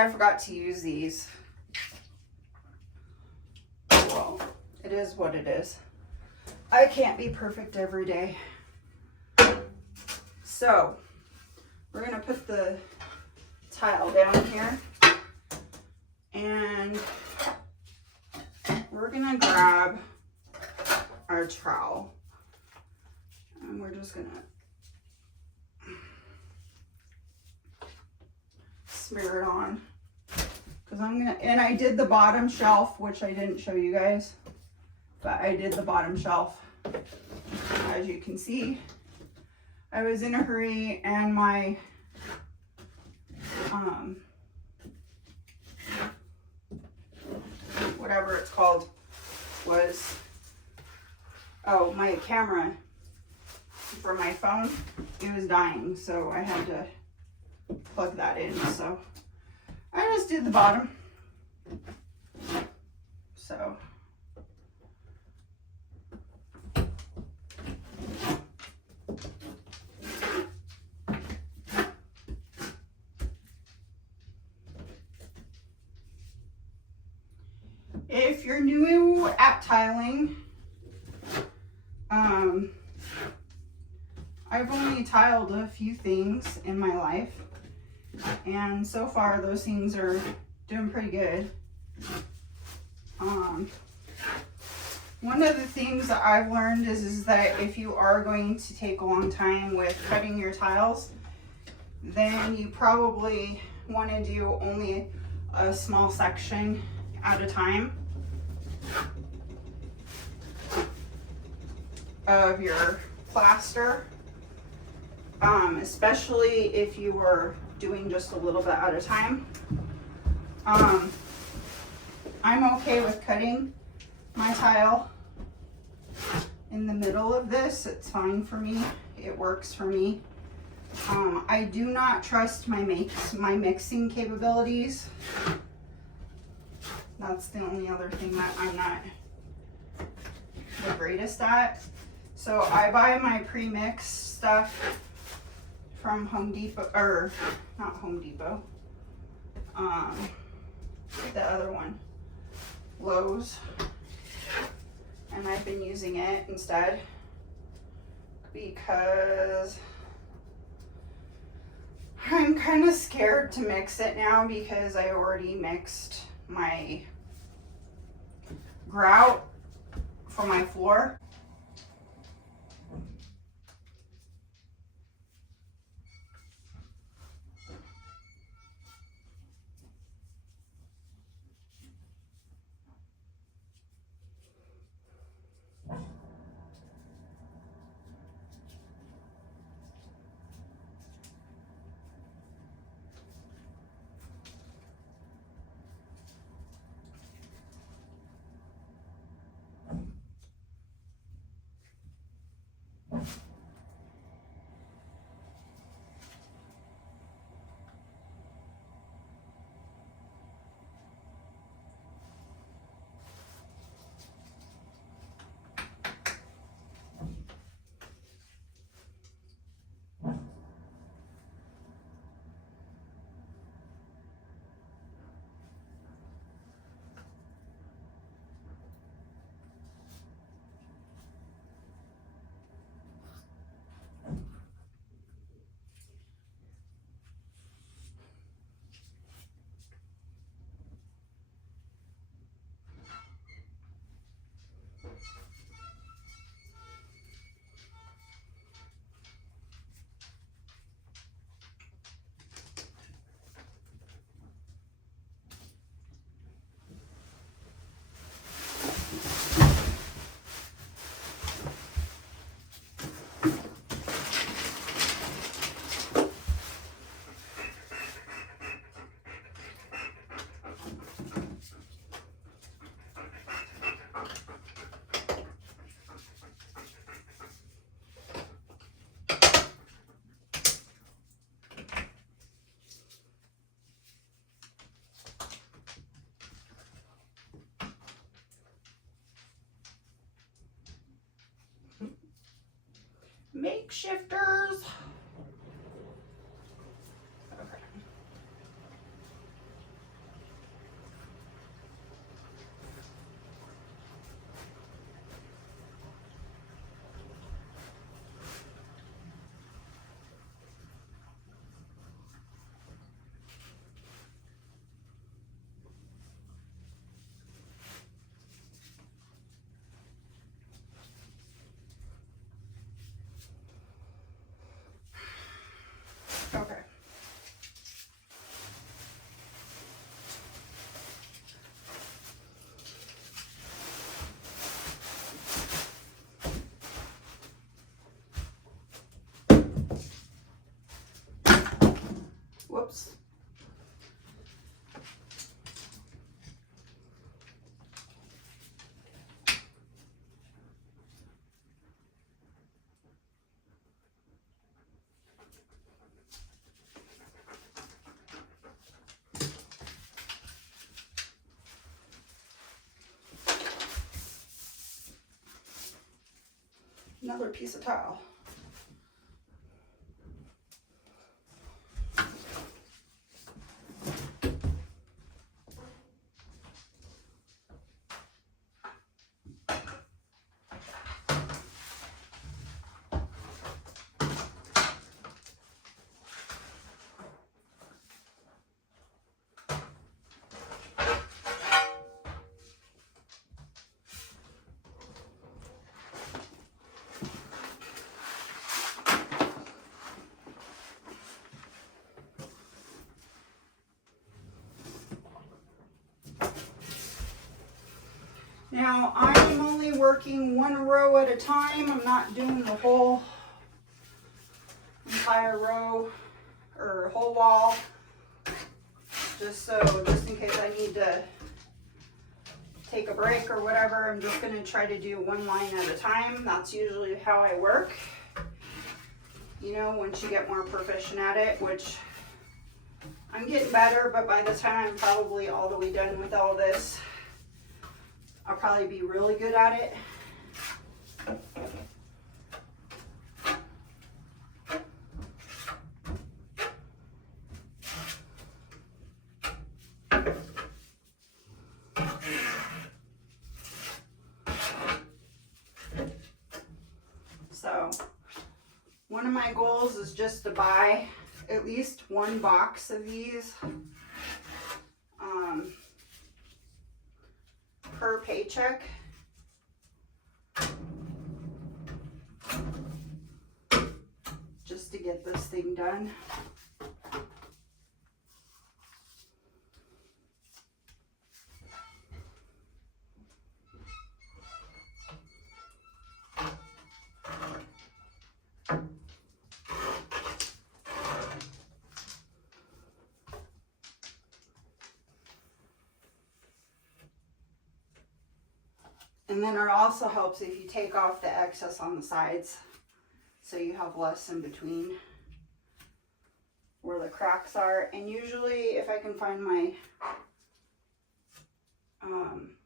I forgot to use these. Well, it is what it is. I can't be perfect every day. So, we're going to put the tile down here. And we're going to grab our trowel. And we're just going to smear it on. Because I'm going to, and I did the bottom shelf, which I didn't show you guys. But I did the bottom shelf. As you can see, I was in a hurry and my whatever it's called was, oh, my camera for my phone, it was dying, so I had to plug that in. So I just did the bottom. So if you're new at tiling, I've only tiled a few things in my life, and so far those things are doing pretty good. One of the things that I've learned is that if you are going to take a long time with cutting your tiles, then you probably want to do only a small section at a time of your plaster, especially if you were doing just a little bit at a time. I'm okay with cutting my tile in the middle of this. It's fine for me. It works for me. I do not trust my mixing capabilities. That's the only other thing that I'm not the greatest at. So I buy my pre-mixed stuff from Home Depot, or not Home Depot, the other one, Lowe's, and I've been using it instead because I'm kind of scared to mix it now because I already mixed my grout for my floor. Makeshifters. Okay. another piece of tile. Now, I'm only working one row at a time. I'm not doing the whole entire row or whole wall. Just in case I need to take a break or whatever, I'm just going to try to do one line at a time. That's usually how I work. You know, once you get more proficient at it, which I'm getting better, but by the time I'm probably all the way done with all this, I'll probably be really good at it. So, one of my goals is just to buy at least one box of these per paycheck. Just to get this thing done. And then it also helps if you take off the excess on the sides, so you have less in between where the cracks are. And usually if I can find my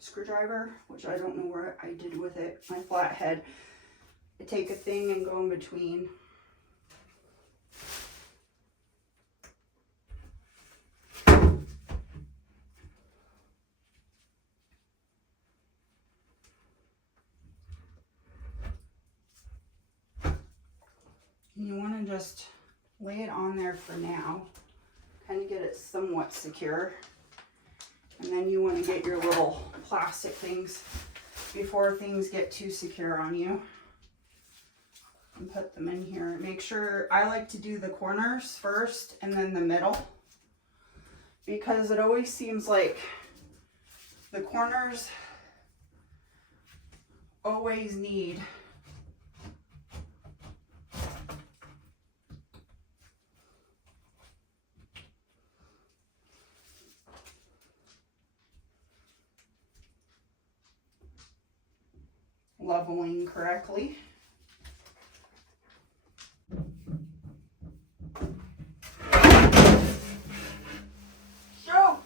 screwdriver, which I don't know where I did with it, my flathead, I take a thing and go in between. You want to just lay it on there for now, kind of get it somewhat secure. And then you want to get your little plastic things before things get too secure on you. And put them in here. Make sure, I like to do the corners first and then the middle, because it always seems like the corners always need leveling correctly. Shoot!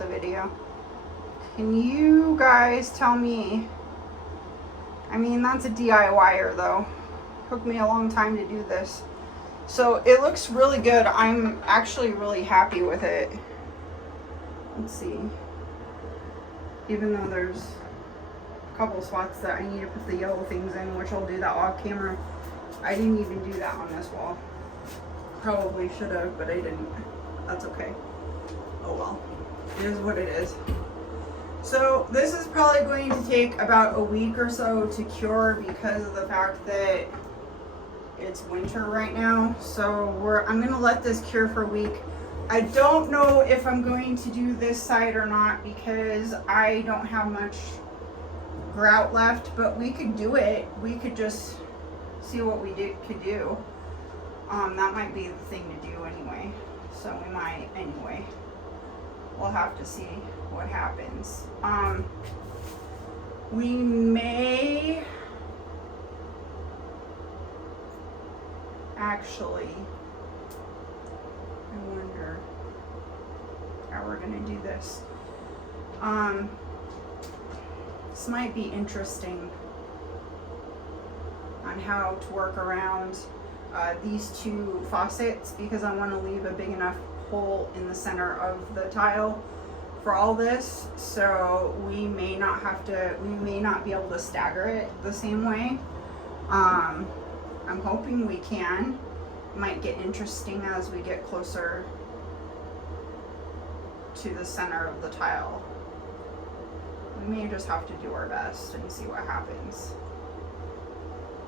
the video. Can you guys tell me? I mean, that's a DIYer though. Took me a long time to do this. So it looks really good. I'm actually really happy with it. Let's see. Even though there's a couple spots that I need to put the yellow things in, which I'll do that off camera. I didn't even do that on this wall. Probably should have, but I didn't. That's okay. Oh well. It is what it is. So this is probably going to take about a week or so to cure because of the fact that it's winter right now. So I'm gonna let this cure for a week. I don't know if I'm going to do this side or not because I don't have much grout left, but we could do it. We could just see what we could do. That might be the thing to do anyway. So we might anyway. We'll have to see what happens. We may actually, I wonder how we're gonna do this. This might be interesting on how to work around these two faucets because I want to leave a big enough hole in the center of the tile for all this, so we may not be able to stagger it the same way. I'm hoping we can. Might get interesting as we get closer to the center of the tile. We may just have to do our best and see what happens.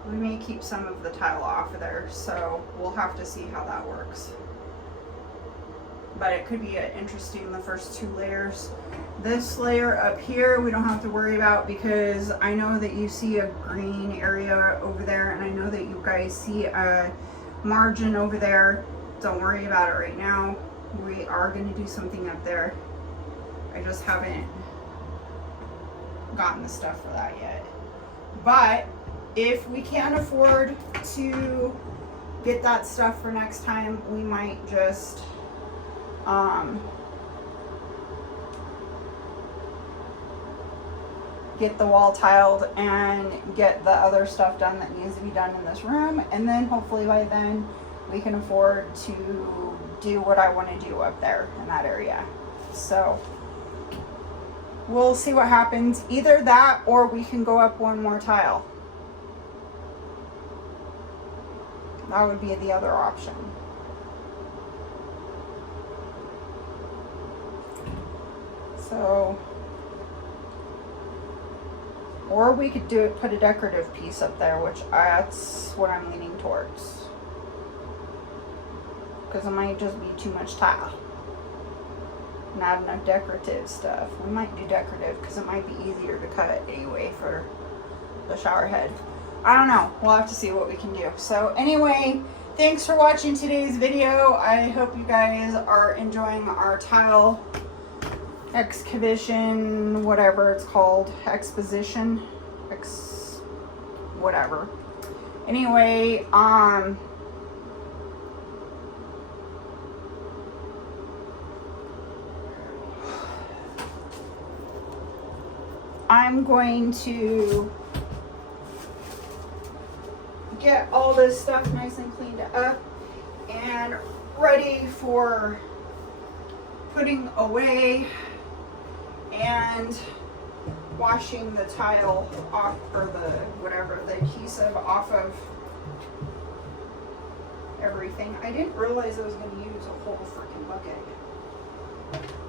We may keep some of the tile off of there, so we'll have to see how that works. But it could be interesting, the first two layers. This layer up here we don't have to worry about because I know that you see a green area over there and I know that you guys see a margin over there. Don't worry about it right now. We are going to do something up there. I just haven't gotten the stuff for that yet. But if we can't afford to get that stuff for next time, we might just get the wall tiled and get the other stuff done that needs to be done in this room, and then hopefully by then we can afford to do what I want to do up there in that area. So we'll see what happens. Either that or we can go up one more tile. That would be the other option. So, or we could put a decorative piece up there, which that's what I'm leaning towards. Because it might just be too much tile. Not enough decorative stuff. We might do decorative because it might be easier to cut anyway for the shower head. I don't know. We'll have to see what we can do. So anyway, thanks for watching today's video. I hope you guys are enjoying our tile excavation, whatever it's called, exposition, whatever. Anyway, I'm going to get all this stuff nice and cleaned up and ready for putting away and washing the tile off, or the whatever, the adhesive off of everything. I didn't realize I was going to use a whole freaking bucket.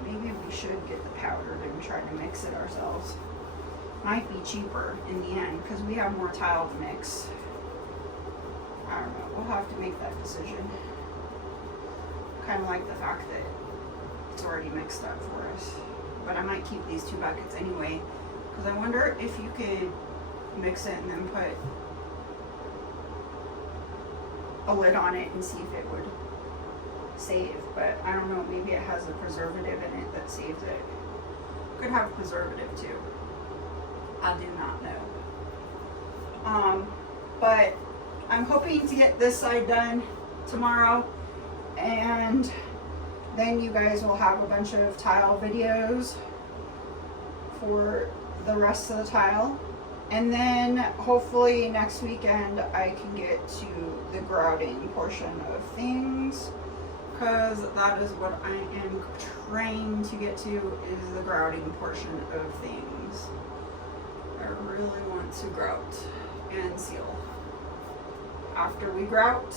Maybe we should get the powder and try to mix it ourselves. Might be cheaper in the end because we have more tile to mix. I don't know. We'll have to make that decision. Kind of like the fact that it's already mixed up for us. But I might keep these two buckets anyway, because I wonder if you could mix it and then put a lid on it and see if it would save. But I don't know, maybe it has a preservative in it that saves it. Could have preservative too. I do not know. But I'm hoping to get this side done tomorrow, and Then you guys will have a bunch of tile videos for the rest of the tile. And then hopefully next weekend I can get to the grouting portion of things, because that is what I am trying to get to, is the grouting portion of things. I really want to grout and seal. After we grout,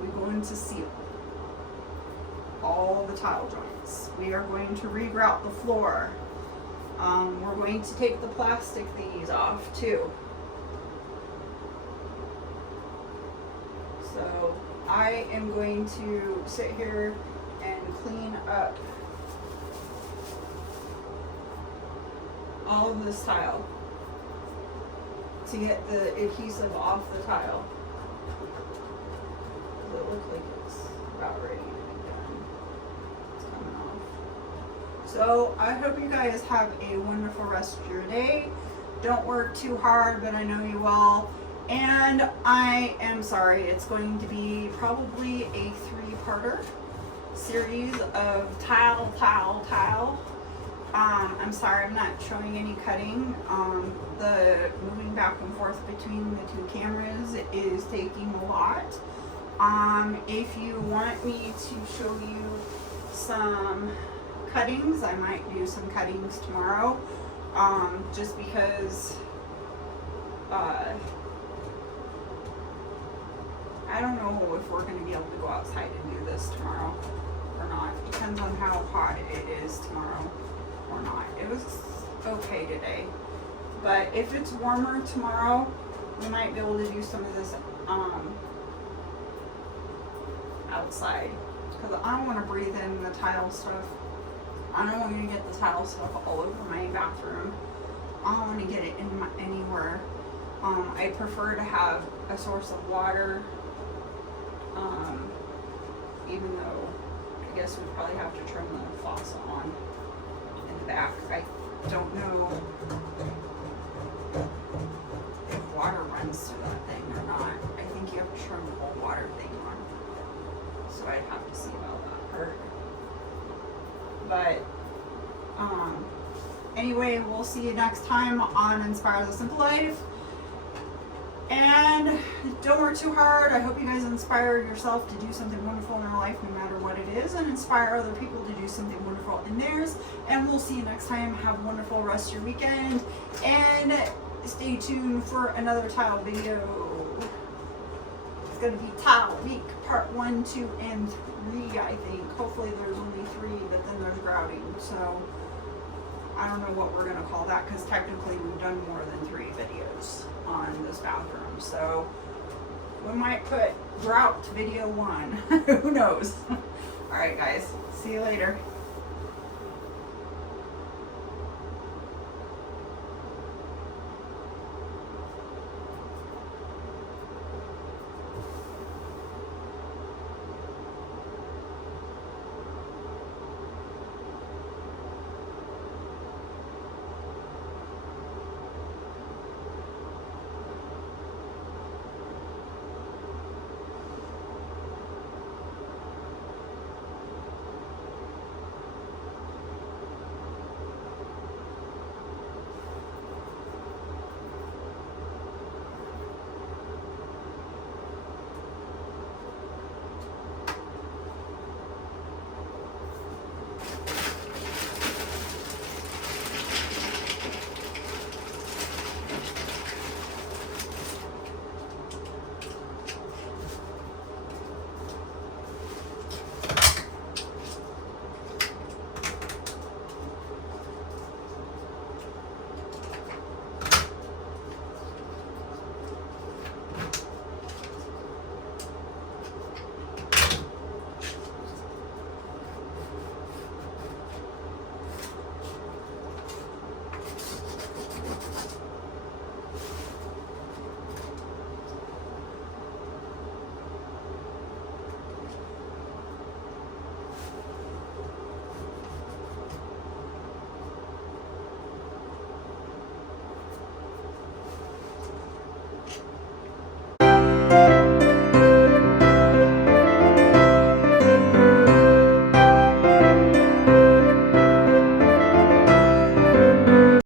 we go into seal all the tile joints. We are going to re-grout the floor. We're going to take the plastic thingies off too. So I am going to sit here and clean up all of this tile to get the adhesive off the tile. Does it look like it's about ready to be done? It's coming off. So I hope you guys have a wonderful rest of your day. Don't work too hard, but I know you will. And I am sorry, it's going to be probably a 3-parter series of tile. I'm sorry I'm not showing any cutting. The moving back and forth between the 2 cameras is taking a lot. If you want me to show you some cuttings, I might do some cuttings tomorrow, just because I don't know if we're going to be able to go outside and do this tomorrow or not. Depends on how hot it is tomorrow or not. It was okay today, but if it's warmer tomorrow, we might be able to do some of this outside, because I don't want to breathe in the tile stuff. I don't want to get the tile stuff all over my bathroom. I don't want to get it in anywhere. I prefer to have a source of water, even though I guess we probably have to turn the faucet on in the back. I don't know if water runs through that thing or not. I think you have to turn the whole water thing on. So I'd have to see about that part. But anyway, we'll see you next time on Inspire the Simple Life. And don't work too hard. I hope you guys inspire yourself to do something wonderful in your life, no matter what it is, and inspire other people to do something wonderful in theirs. And we'll see you next time. Have a wonderful rest of your weekend, and stay tuned for another tile video. It's going to be Tile Week Part 1, 2, and 3, I think. Hopefully there's only 3, but then there's grouting. So I don't know what we're going to call that, because technically we've done more than 3 videos on this bathroom. So we might put grout video 1. Who knows? Alright guys, see you later.